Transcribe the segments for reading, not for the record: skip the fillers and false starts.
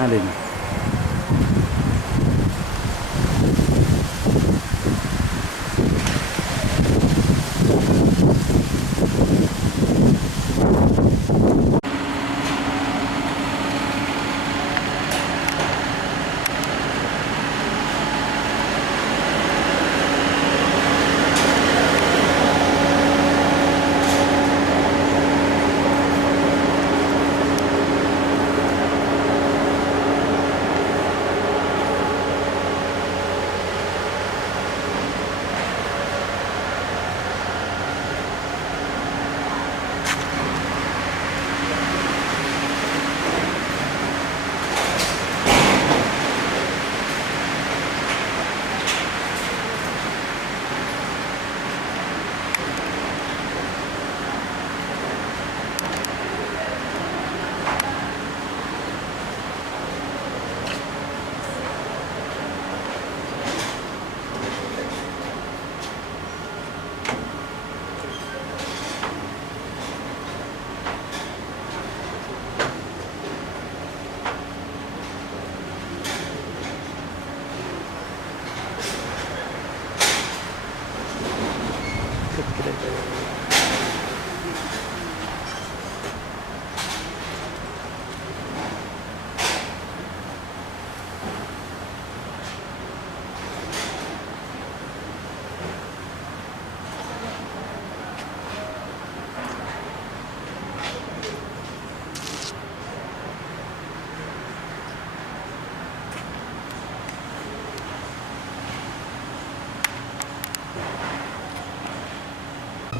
Allez.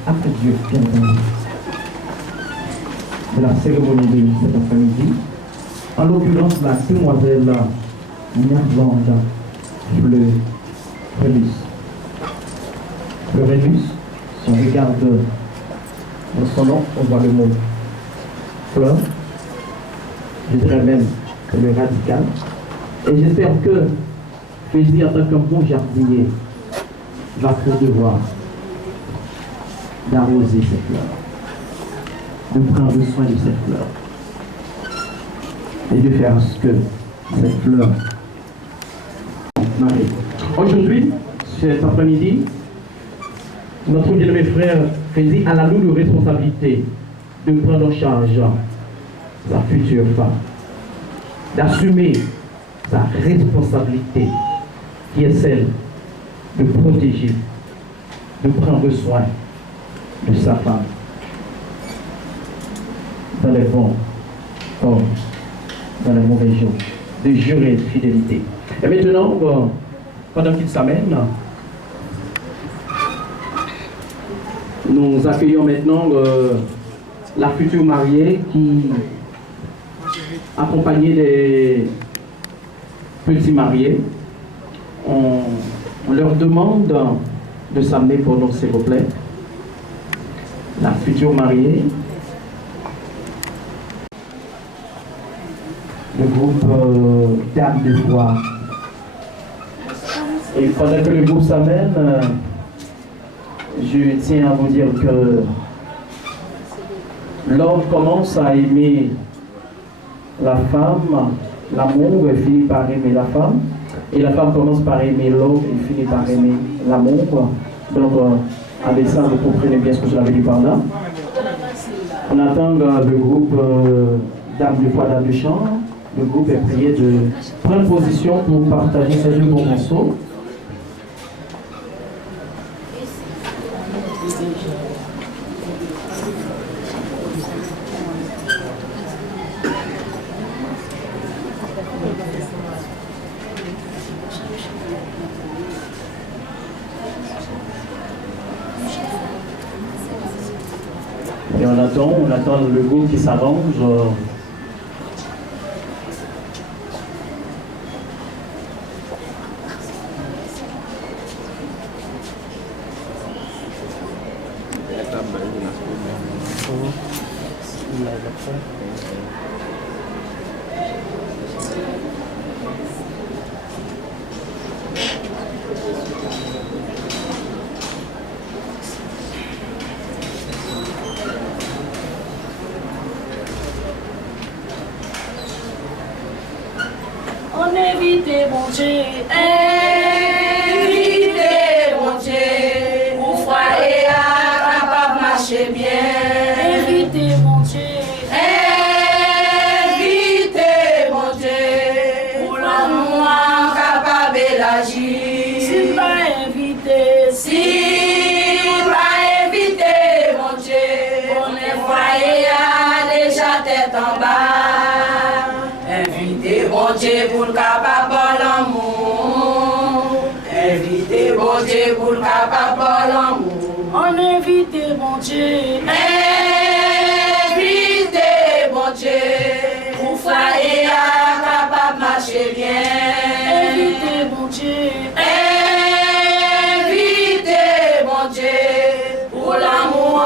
Acte Dieu, bien entendu, de la cérémonie de cet après-midi. En l'occurrence, la demoiselle Nyarwanda Fleurelus. Fleurelus, si on regarde dans son nom, on voit le mot fleur. Je dirais même que le radical. Et j'espère que Fézi, en tant que bon jardinier, va faire devoir d'arroser cette fleur, de prendre soin de cette fleur et de faire ce que cette fleur mérite. Aujourd'hui, cet après-midi, notre bien-aimé frère Fézi a la lourde responsabilité de prendre en charge sa future femme, d'assumer sa responsabilité qui est celle de protéger, de prendre soin de sa femme dans les bons comme dans les mauvais jours, de jurer de fidélité. Et maintenant, pendant qu'il s'amène, nous accueillons maintenant la future mariée qui, accompagnée des petits mariés, on leur demande de s'amener pour nous, s'il vous plaît. La future mariée, le groupe Dame de Foi. Et pendant que le groupe s'amène, je tiens à vous dire que l'homme commence à aimer la femme, l'amour finit par aimer la femme, et la femme commence par aimer l'homme et finit par aimer l'amour. Donc, avec ça, vous comprenez bien ce que je l'avais dit par là. On attend le groupe Dame de Foi, Dame de Chant. Le groupe est prié de prendre position pour partager ces deux bons morceaux. Et on attend le groupe qui s'arrange. On invite mon Dieu, invitez mon Dieu, pour foyer à capable marcher bien. Invitez mon Dieu, invitez mon Dieu, pour l'amour capable d'agir. Si pas invité, si pas invité mon Dieu, on est foyer à déjà tête en bas. Invitez mon Dieu pour le capable l'amour. Invitez mon Dieu pour le capable l'amour. On invite mon Dieu. Invitez mon Dieu. Pour foyer à capable marcher bien. Invitez mon Dieu. Invitez mon Dieu. Pour l'amour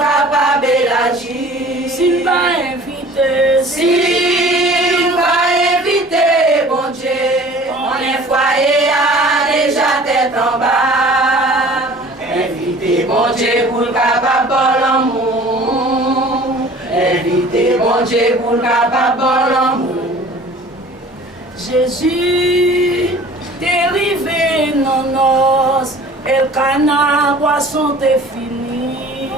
capable d'agir. Si pas invité, si en bas. Invitez mon Dieu pour le capable l'amour. Invitez mon Dieu pour le capable l'amour. Jésus, dérivé non nos, et le canard boisson t'est fini.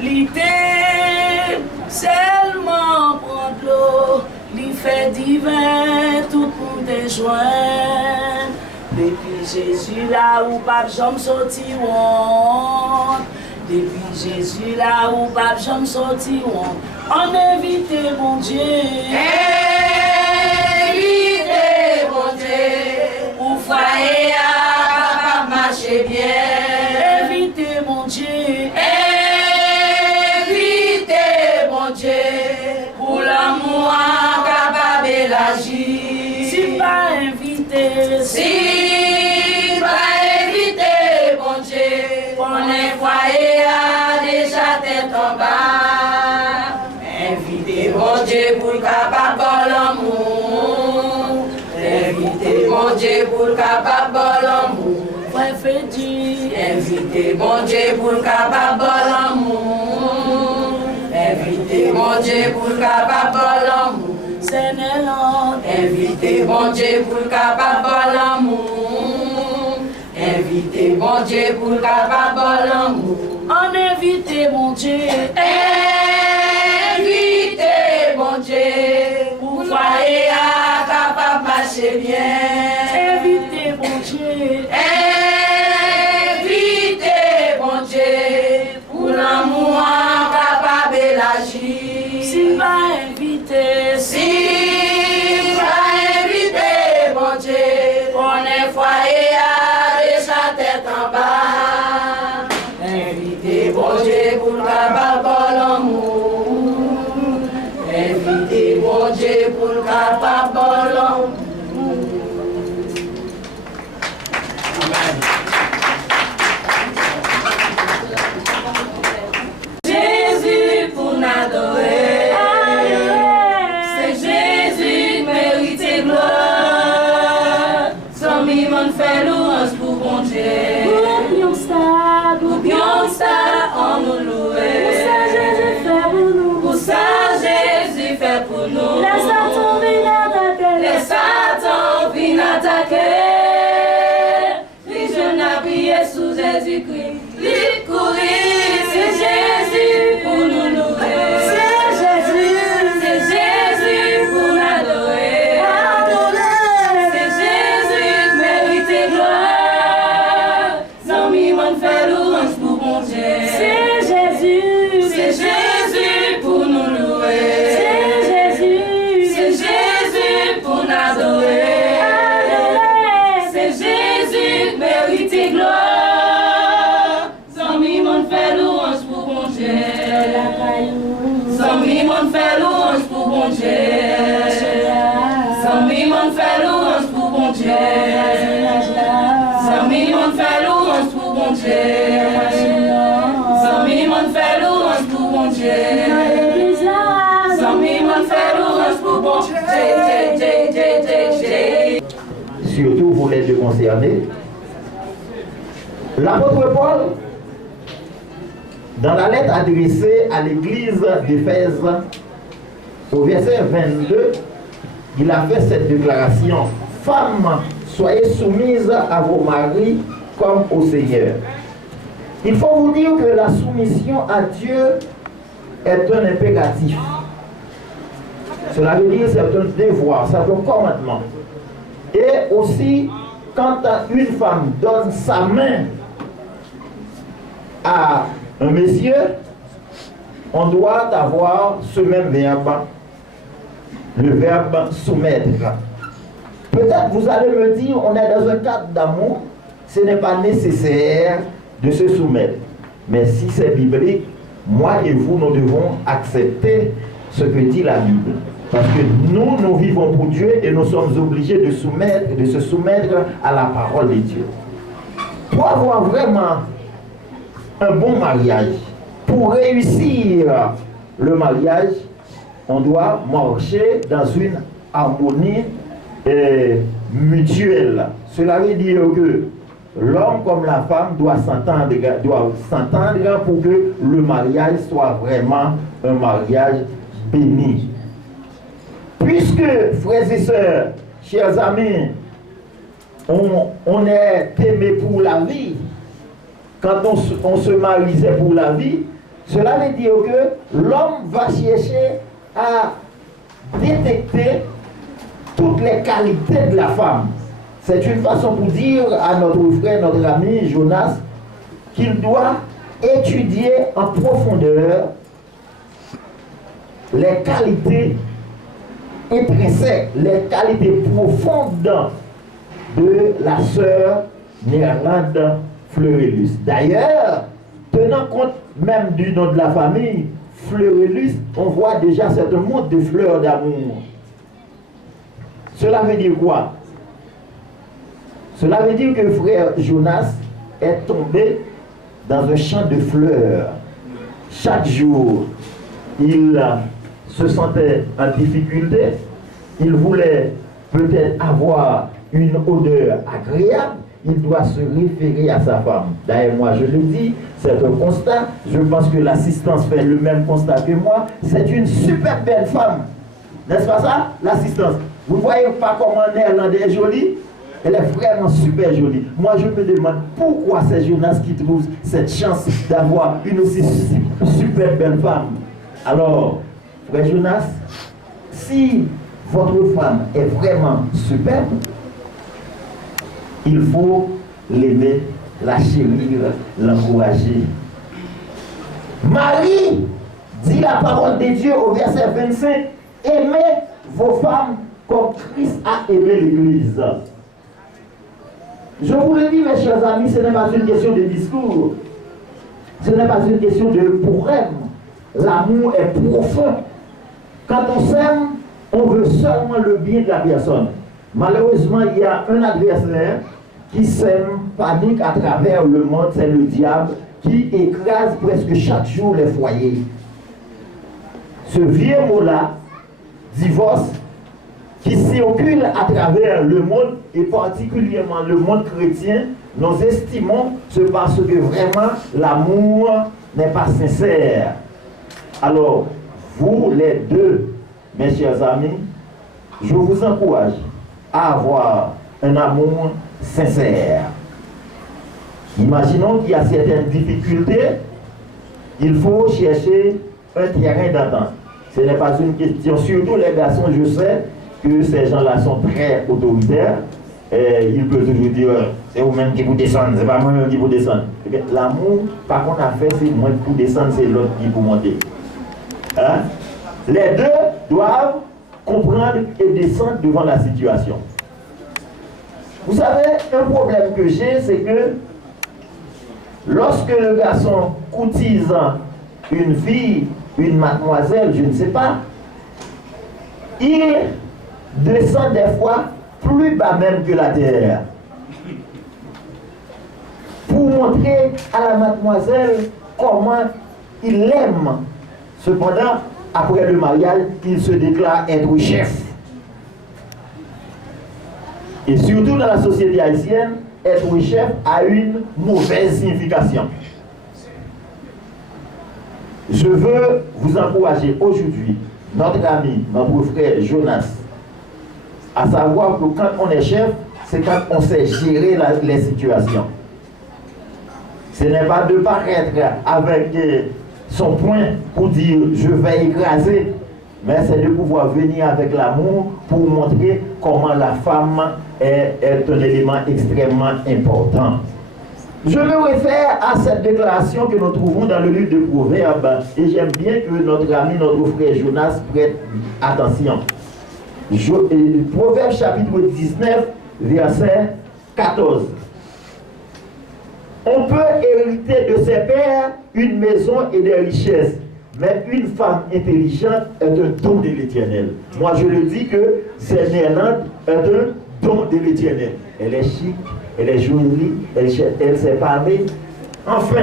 L'idée, seulement prendre l'eau, l'y fait divin, tout pour te joindre. Depuis Jésus là où pape j'aime sorti honte. Depuis Jésus là où pape j'aime sorti honte. On invite mon Dieu. Invitez mon Dieu. Pour foyer à capable marcher bien. Invitez mon Dieu. Invitez mon Dieu. Pour l'amour capable d'agir. Si pas invité, si en bas. Invitez mon Dieu pour le capable l'amour. Invitez mon Dieu pour le capable l'amour. Invitez mon Dieu pour le capable l'amour. Invitez mon Dieu pour le capable l'amour. Invitez mon Dieu pour le capable l'amour. Invitez mon Dieu pour le capable l'amour. On invite mon Dieu, invitez mon Dieu, pour foyer à capable marcher bien. Invitez mon Dieu, invitez mon Dieu, pour l'amour capable d'agir. Si pas invité, si pas invité mon Dieu, on est foyer à déjà tête en bas. Mon Dieu pour le capable l'amour. Invitez mon Dieu pour le capable l'amour. Jésus pour n'adorer. C'est Jésus mérite gloire. Sans mimon fait louange pour bon Dieu. Pour ça, on nous loue. Pour ça, Jésus fait pour nous. Pour ça, Jésus fait pour nous. Les Satans viennent attaquer. Les Satans viennent attaquer. Les jeunes habillés sous Jésus-Christ. Les courir, c'est Jésus pour nous louer. C'est Jésus pour l'adorer. C'est Jésus mérite gloire. Sans mimon fait louange pour bon Dieu. C'est Jésus pour nous louer. C'est Jésus pour l'adorer. C'est Jésus mérite gloire. Sans mimon fait louange pour bon Dieu. Sans mimon fait louange pour bon Dieu. Sans mimon fait louange pour bon Dieu. Sans mimon fait louange pour bon Dieu. Sans mimon fait louange pour bon Dieu. Sans mimon fait louange pour bon Dieu. Surtout vous les deux concernés. L'apôtre Paul, dans la lettre adressée à l'église d'Éphèse, au verset 22, il a fait cette déclaration. Femmes, soyez soumises à vos maris comme au Seigneur. Il faut vous dire que la soumission à Dieu est un impératif. Cela veut dire que c'est un devoir, c'est un commandement. Et aussi, quand une femme donne sa main à un monsieur, on doit avoir ce même verbe, le verbe soumettre. Peut-être vous allez me dire, on est dans un cadre d'amour, ce n'est pas nécessaire de se soumettre. Mais si c'est biblique, moi et vous, nous devons accepter ce que dit la Bible. Parce que nous vivons pour Dieu et nous sommes obligés de se soumettre à la parole de Dieu. Pour avoir vraiment un bon mariage, pour réussir le mariage, on doit marcher dans une harmonie mutuelle. Cela veut dire que l'homme comme la femme doivent s'entendre pour que le mariage soit vraiment un mariage béni. Puisque, frères et sœurs, chers amis, on est aimé pour la vie, quand on se marisait pour la vie, cela veut dire que l'homme va chercher à détecter toutes les qualités de la femme. C'est une façon pour dire à notre frère, notre ami Jonas, qu'il doit étudier en profondeur les qualités intrinsèques, les qualités profondes de la sœur Néerlande Fleurellus. D'ailleurs, tenant compte même du nom de la famille, Fleurellus, on voit déjà cette monte de fleurs d'amour. Cela veut dire quoi? Cela veut dire que frère Jonas est tombé dans un champ de fleurs. Chaque jour, il se sentait en difficulté. Il voulait peut-être avoir une odeur agréable. Il doit se référer à sa femme. D'ailleurs, moi je le dis, c'est un constat. Je pense que l'assistance fait le même constat que moi. C'est une super belle femme. N'est-ce pas ça, l'assistance? Vous ne voyez pas comment Néerlandais est jolie? Elle est vraiment super jolie. Moi, je me demande pourquoi c'est Jonas qui trouve cette chance d'avoir une aussi super belle femme. Alors, frère Jonas, si votre femme est vraiment superbe, il faut l'aimer, la chérir, l'encourager. Marie, dit la parole de Dieu au verset 25, aimez vos femmes comme Christ a aimé l'Église. Je vous le dis, mes chers amis, ce n'est pas une question de discours. Ce n'est pas une question de poème. L'amour est profond. Quand on s'aime, on veut seulement le bien de la personne. Malheureusement, il y a un adversaire qui sème panique à travers le monde, c'est le diable, qui écrase presque chaque jour les foyers. Ce vieux mot-là, divorce, qui circule à travers le monde, et particulièrement le monde chrétien, nous estimons c'est parce que vraiment l'amour n'est pas sincère. Alors, vous les deux, mes chers amis, je vous encourage à avoir un amour sincère. Imaginons qu'il y a certaines difficultés, il faut chercher un terrain d'entente. Ce n'est pas une question, surtout les garçons, je sais que ces gens-là sont très autoritaires. Et ils peuvent toujours dire, c'est vous-même qui vous descendez, c'est pas moi-même qui vous descends. L'amour, par contre, à faire, c'est moi qui vous descendre, c'est l'autre qui vous monter. Hein? Les deux doivent comprendre et descendre devant la situation. Vous savez, un problème que j'ai, c'est que lorsque le garçon courtise une fille, une mademoiselle, je ne sais pas, il descend des fois plus bas même que la terre pour montrer à la mademoiselle comment il l'aime. Cependant, après le mariage, il se déclare être chef. Et surtout dans la société haïtienne, être chef a une mauvaise signification. Je veux vous encourager aujourd'hui, notre ami, notre frère Jonas, À savoir que quand on est chef, c'est quand on sait gérer les situations. Ce n'est pas de paraître avec son poing pour dire je vais écraser, mais c'est de pouvoir venir avec l'amour pour montrer comment la femme est un élément extrêmement important. Je me réfère à cette déclaration que nous trouvons dans le livre de Proverbes et j'aime bien que notre ami, notre frère Jonas prête attention. Proverbes chapitre 19, verset 14. On peut hériter de ses pères une maison et des richesses, mais une femme intelligente est un don de l'Éternel. Moi je le dis que cette Néerlande est un don de l'Éternel. Elle est chic, elle est jolie, elle s'est parlée. Enfin,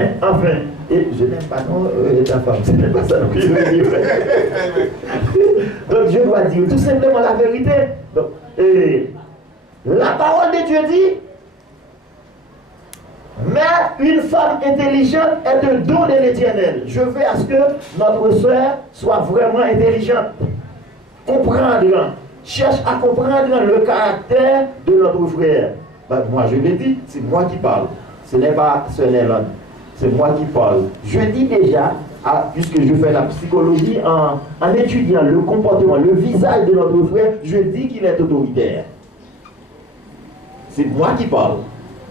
et je n'aime pas non ta femme, ce n'est pas ça que je veux dire. Donc je dois dire tout simplement la vérité. Donc, la parole de Dieu dit, mais une femme intelligente est un don de l'Éternel. Je veux à ce que notre soeur soit vraiment intelligente. Comprendre, cherche à comprendre le caractère de notre frère. Ben, moi je l'ai dit, c'est moi qui parle. Ce n'est pas ce Néerland. C'est moi qui parle. Je dis déjà, puisque je fais la psychologie, en étudiant le comportement, le visage de notre frère, je dis qu'il est autoritaire. C'est moi qui parle.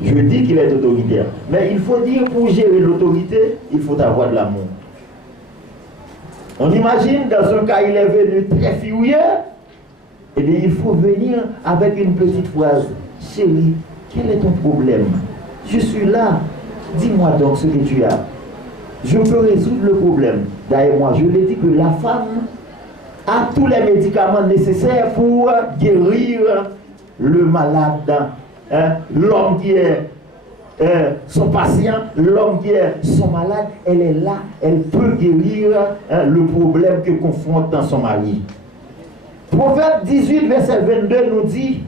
Je dis qu'il est autoritaire. Mais il faut dire, pour gérer l'autorité, il faut avoir de l'amour. On imagine, dans un cas, il est venu très furieux, eh bien, il faut venir avec une petite phrase. Chérie, quel est ton problème? Je suis là. Dis-moi donc ce que tu as. Je peux résoudre le problème. D'ailleurs, moi, je l'ai dit que la femme a tous les médicaments nécessaires pour guérir le malade. Hein? L'homme qui est son patient, l'homme qui est son malade, elle est là, elle peut guérir le problème que confronte dans son mari. Proverbe 18, verset 22 nous dit,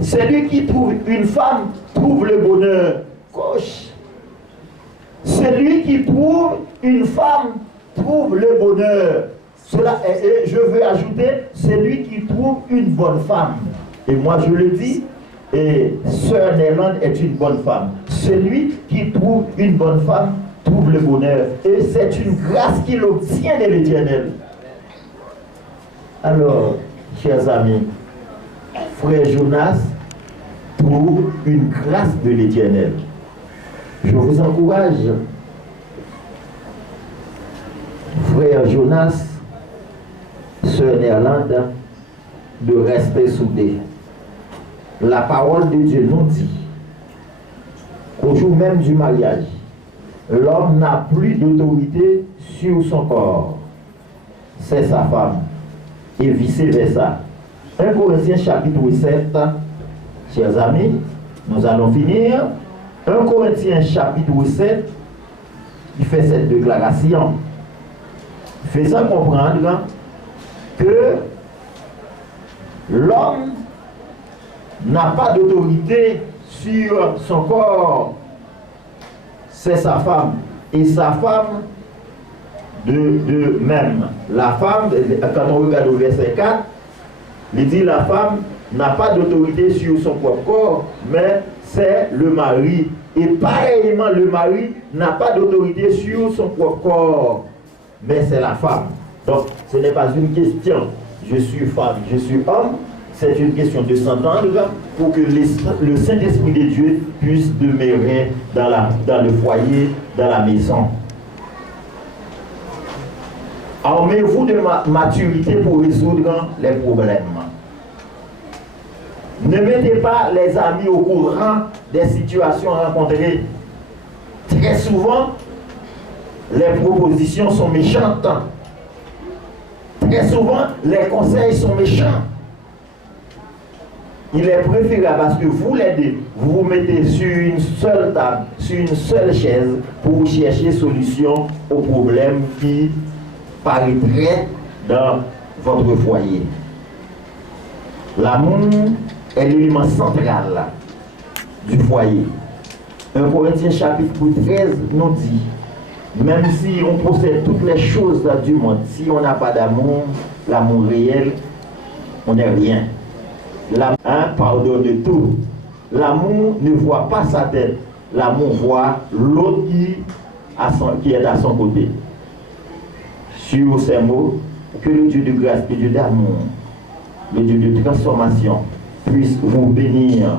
celui qui trouve une femme trouve le bonheur. Coche. Celui qui trouve une femme trouve le bonheur. Cela est, je veux ajouter, celui qui trouve une bonne femme. Et moi je le dis, et Sœur Néerlande est une bonne femme. Celui qui trouve une bonne femme trouve le bonheur. Et c'est une grâce qu'il obtient de l'Éternel. Alors, chers amis, frère Jonas trouve une grâce de l'Éternel. Je vous encourage, frère Jonas, sœur Néerlande, de rester soudés. La parole de Dieu nous dit qu'au jour même du mariage, l'homme n'a plus d'autorité sur son corps. C'est sa femme. Et vice-versa. 1 Corinthiens chapitre 7, chers amis, nous allons finir. 1 Corinthiens chapitre 7, il fait cette déclaration, faisant comprendre que l'homme n'a pas d'autorité sur son corps, c'est sa femme. Et sa femme de même. La femme, quand on regarde au verset 4, il dit la femme n'a pas d'autorité sur son propre corps, mais c'est le mari. Et pareillement, le mari n'a pas d'autorité sur son propre corps, mais c'est la femme. Donc, ce n'est pas une question, je suis femme, je suis homme, c'est une question de s'entendre pour que le Saint-Esprit de Dieu puisse demeurer dans le foyer, dans la maison. Armez-vous de maturité pour résoudre les problèmes. Ne mettez pas les amis au courant des situations rencontrées. Très souvent, les propositions sont méchantes. Très souvent, les conseils sont méchants. Il est préférable parce que vous les deux, vous vous mettez sur une seule table, sur une seule chaise pour chercher solution aux problèmes qui paraîtraient dans votre foyer. L'amour est l'élément central du foyer. 1 Corinthiens chapitre 13 nous dit, même si on possède toutes les choses du monde, si on n'a pas d'amour, l'amour réel, on n'est rien. L'amour pardonne tout. L'amour ne voit pas sa tête. L'amour voit l'autre qui est à son côté. Sur ces mots, que le Dieu de grâce, le Dieu d'amour, le Dieu de transformation puisse vous bénir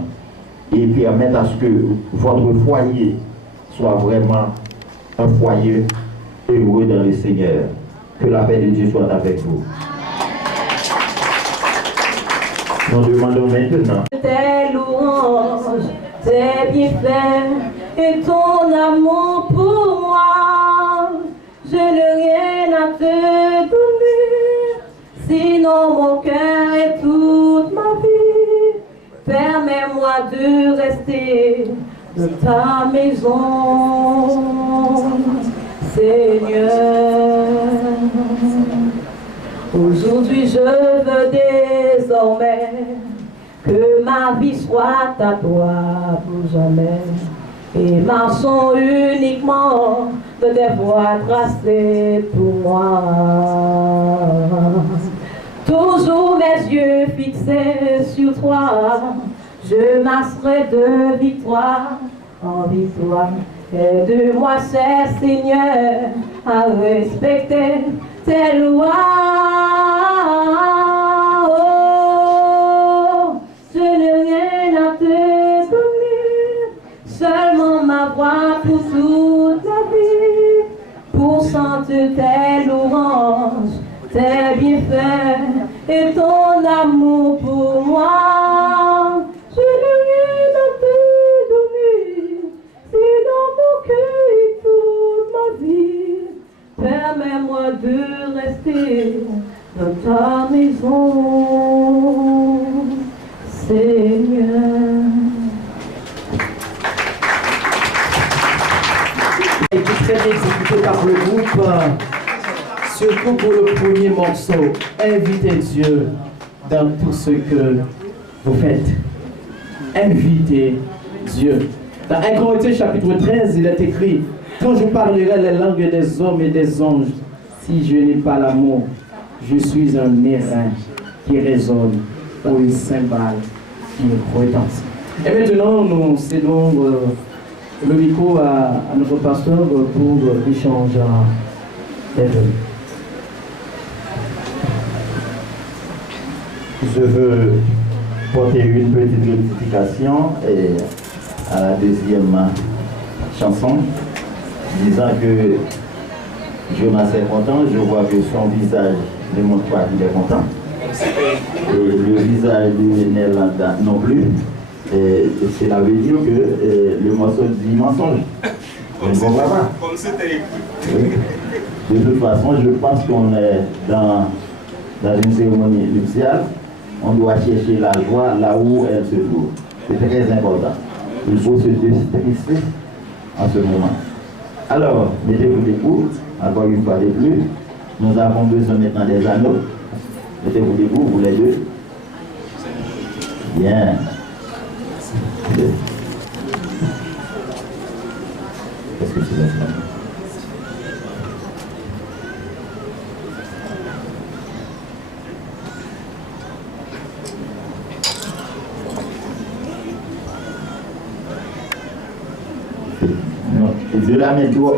et permettre à ce que votre foyer soit vraiment un foyer heureux dans le Seigneur. Que la paix de Dieu soit avec vous. Nous demandons maintenant. Tes louanges, tes bienfaits et ton amour pour moi, je n'ai rien à te donner, sinon mon cœur et toute ma vie. Permets-moi de rester dans ta maison, Seigneur. Aujourd'hui je veux désormais que ma vie soit à toi pour jamais. Et marchons uniquement de tes voies tracées pour moi. Toujours mes yeux fixés sur toi, je marcherai de victoire en victoire. Aide-moi, cher Seigneur, à respecter tes lois. Oh, je n'ai rien à te donner, seulement ma voix pour toute la vie, pour chanter tes louanges, tes bienfaits et ton amour pour moi. Je n'ai rien à te donner, c'est dans mon cœur et toute ma vie. Permets-moi de rester dans ta maison, Seigneur. Et qui très bien exécuté par le groupe, surtout pour le premier morceau. Invitez Dieu dans tout ce que vous faites. Invitez Dieu. Dans 1 Corinthiens chapitre 13, il est écrit: quand je parlerai les langues des hommes et des anges, si je n'ai pas l'amour, je suis un airain qui résonne ou une cymbale qui retentit. Et maintenant, nous cédons le micro à notre pasteur pour l'échange des vœux. Je veux porter une petite rectification à la deuxième chanson, disant que Jonas est content. Je vois que son visage ne montre pas qu'il est content. Et le visage de Nélanda non plus. Et cela veut dire que le morceau dit mensonge. On ne comprend pas. Comme c'était écrit. De toute façon, je pense qu'on est dans une cérémonie nuptiale. On doit chercher la joie là où elle se trouve. C'est très important. Il faut se déstresser en ce moment. Alors, mettez-vous debout, encore une fois de plus. Nous avons besoin maintenant des anneaux. Mettez-vous debout, vous les deux. Bien. Qu'est-ce que c'est ça?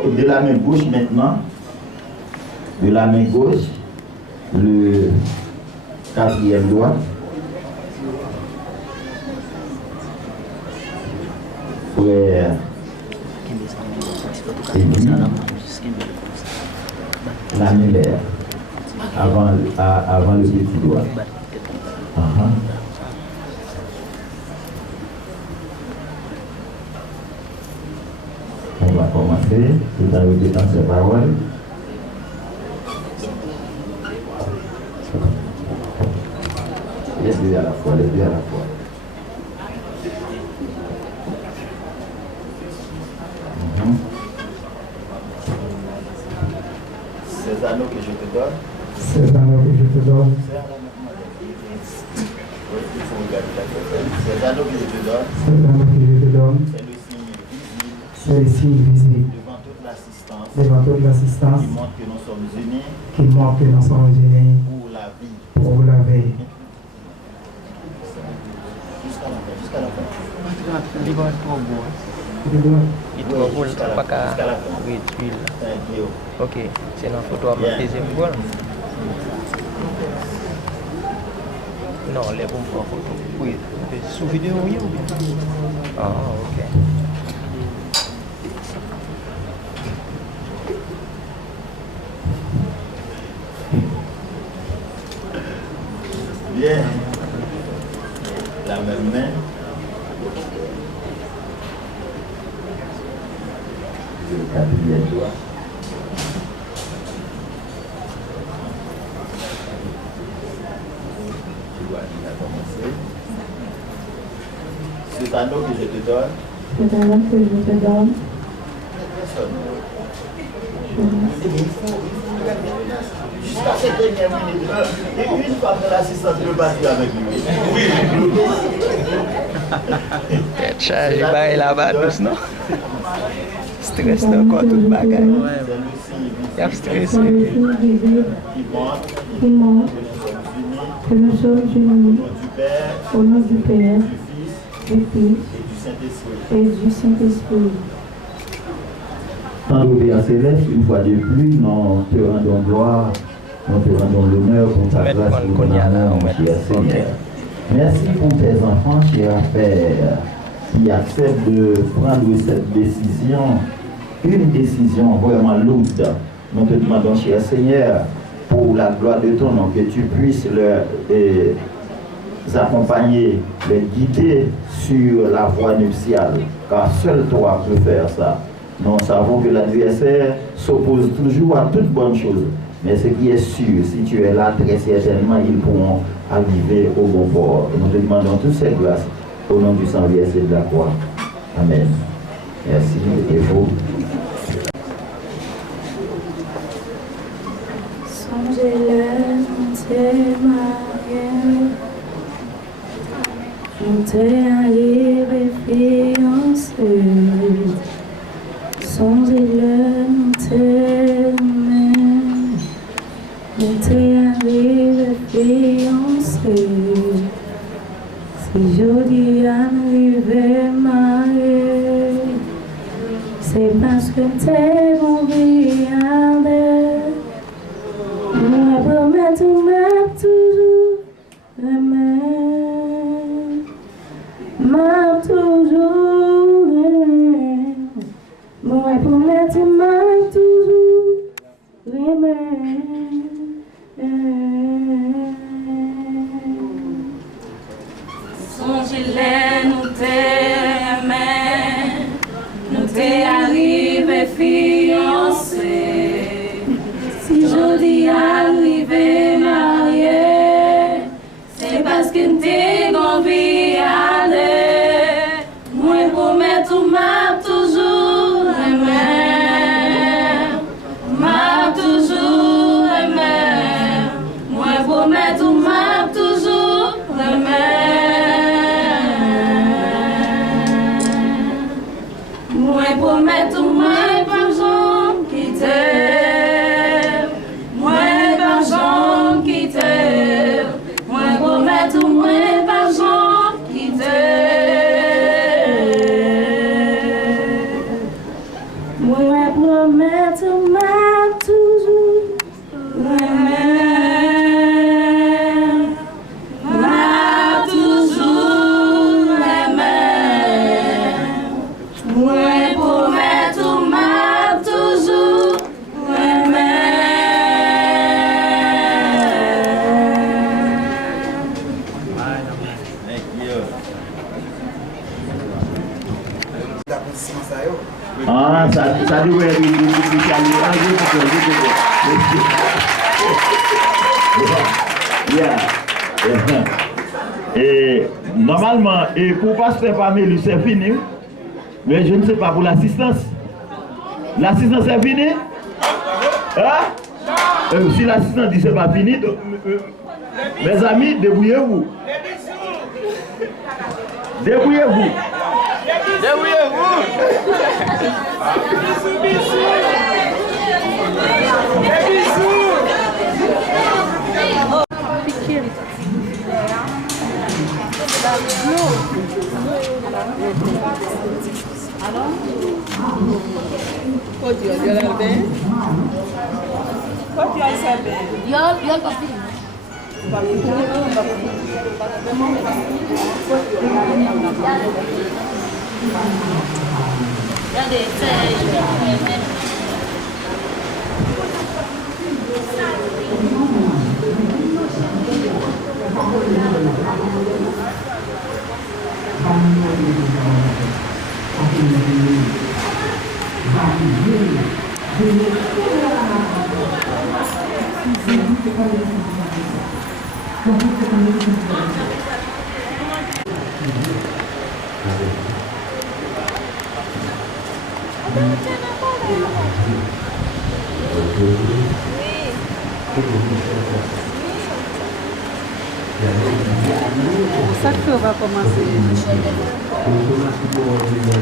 De la main gauche maintenant, de la main gauche, le quatrième doigt. Frère Élie, l'annulaire, avant le petit doigt. On va commencer, tout à l'heure dans ces paroles. Les deux à la fois, les deux à la fois. Ces anneaux que je te donne. Ces anneaux que je te donne. Ces anneaux que je te donne. Ces anneaux que je te donne. C'est le signe visible. Devant toute l'assistance. Qui montre que nous sommes unis. Qui montre que nous sommes unis. Pour la vie. Pour la vie. Il va trop bon. Il doit. Il est trop bon, pas qu'à réduire. Ok, c'est une photo à ma deuxième fois. Non, les bons pas photo. Oui, sous vidéo, oui ou bien? Ah, ok. Bien. La même main. Le quatrième doigt. Tu vois, il a commencé. Cet anneau que je te donne. Cet anneau que je te donne. Jusqu'à cette dernière minute, et une fois que l'assistant de battre avec lui. Charge bail là-bas tous non? Stress encore toute bagaille. Il y a stressé. Qui montre que nous sommes unis au nom du Père, du Fils et du Saint-Esprit. Tant de Père Céleste, une fois de plus, nous te rendons gloire, nous te rendons l'honneur pour ta grâce et ton amour, mon cher Seigneur. Merci pour tes enfants, cher Père, qui acceptent de prendre cette décision, une décision vraiment lourde. Nous te demandons, cher Seigneur, pour la gloire de ton nom, que tu puisses les accompagner, les guider sur la voie nuptiale, car seul toi peux faire ça. Nous savons que l'adversaire s'oppose toujours à toute bonne chose. Mais ce qui est sûr, si tu es là, très certainement, ils pourront arriver au bon port. Et nous te demandons toutes ces grâces au nom du sang versé de la croix. Amen. Merci. Et vous. Songez-le, t'es marié. On t'est arrivé fiancé. Songez-le, t'es aimé. On t'est arrivé fiancé. Si joli arrivé marié, c'est parce que t'es mon regardé. Moi promets tout m'a toujours aimé. M'a toujours aimé. Moi promets tout m'a toujours aimé. Songez-le, nous t'aimons, nous t'es arrivé fiancés. Si joli arrivé marié, c'est parce que t'es envie aller. Moi promets tout m'a toujours aimé, m'a toujours aimé. Moi promets tout m'a toujours aimé. Moi promets tout m'a pas jamais quitté. Moi pas jamais quitté. Moi promets tout moi pas jamais quitté. Moi promets tout m'a toujours aimé. M'a toujours aimé. Moi promets tout m'a toujours aimé. Thank you. Ah, ça devrait être et normalement, et pour pasteur Pamelu, c'est fini. Mais je ne sais pas pour l'assistance. L'assistance est finie? Hein? Si l'assistance dit que ce n'est pas fini, donc, mes amis, débrouillez-vous. Débrouillez-vous. Não. Ça que va commencer.